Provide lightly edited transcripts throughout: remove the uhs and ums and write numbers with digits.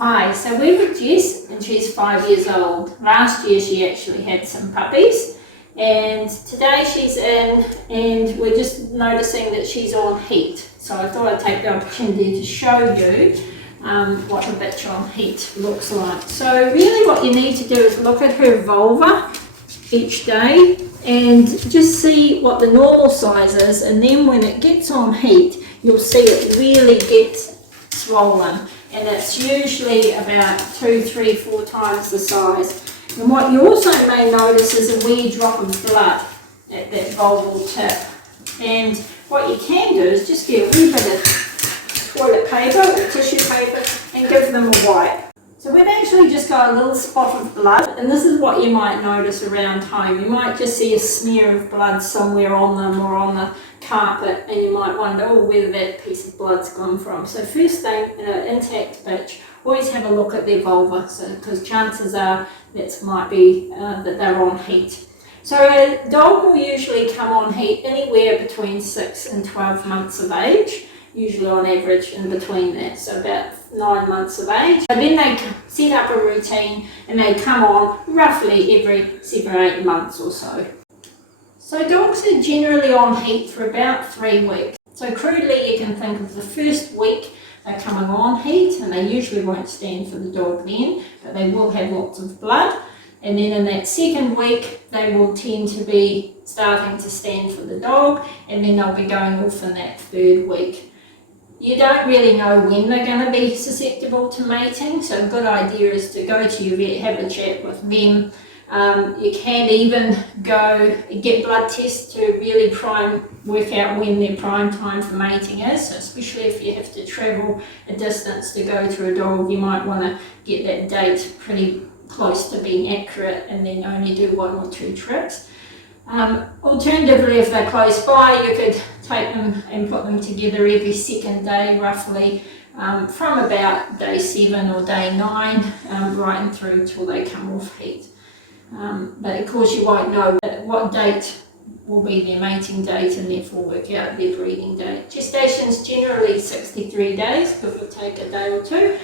Hi, so we're with Jess and she's 5 years old. Last year she actually had some puppies and today she's in and we're just noticing that she's on heat. So I thought I'd take the opportunity to show you what the bitch on heat looks like. So really what you need to do is look at her vulva each day and just see what the normal size is, and then when it gets on heat you'll see it really gets swollen. And it's usually about 2, 3, 4 times the size. And what you also may notice is a wee drop of blood at that vulval tip. And what you can do is just get a wee bit of toilet paper or tissue paper and give them a wipe. So we've actually just got a little spot of blood, and this is what you might notice around home. You might just see a smear of blood somewhere on them or on the carpet, and you might wonder, oh, where that piece of blood's gone from. So first thing, in an intact bitch, always have a look at their vulva, because chances are that might be that they're on heat. So a dog will usually come on heat anywhere between 6 and 12 months of age, usually on average in between that, so about 9 months of age. So then they set up a routine and they come on roughly every 7 or 8 months or so. So dogs are generally on heat for about 3 weeks. So crudely you can think of the first week they're coming on heat, and they usually won't stand for the dog then, but they will have lots of blood. And then in that second week they will tend to be starting to stand for the dog, and then they'll be going off in that third week. You don't really know when they're going to be susceptible to mating, so a good idea is to go to your vet, have a chat with them. You can even go get blood tests to really work out when their prime time for mating is. So especially if you have to travel a distance to go to a dog, you might want to get that date pretty close to being accurate and then only do 1 or 2 trips. Alternatively, if they're close by, you could take them and put them together every second day roughly, from about day 7 or day 9 right and through till they come off heat. But of course you won't know what date will be their mating date and therefore work out their breeding date. Gestation's generally 63 days, but will take a day or 2.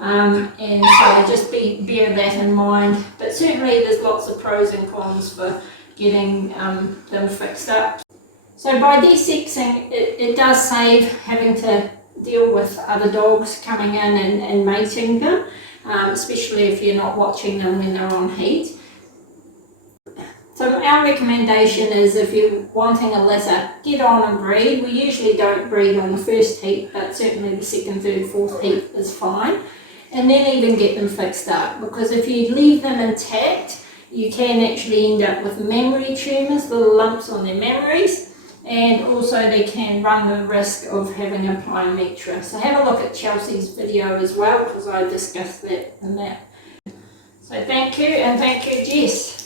And so just bear that in mind. But certainly there's lots of pros and cons for getting them fixed up. So by desexing, it does save having to deal with other dogs coming in and mating them, especially if you're not watching them when they're on heat. So our recommendation is, if you're wanting a litter, get on and breed. We usually don't breed on the first heat, but certainly the second, third, fourth heat is fine. And then even get them fixed up, because if you leave them intact, you can actually end up with mammary tumours, little lumps on their mammaries, and also they can run the risk of having a pyometra. So have a look at Chelsea's video as well, because I discussed that in that. So thank you, and thank you, Jess.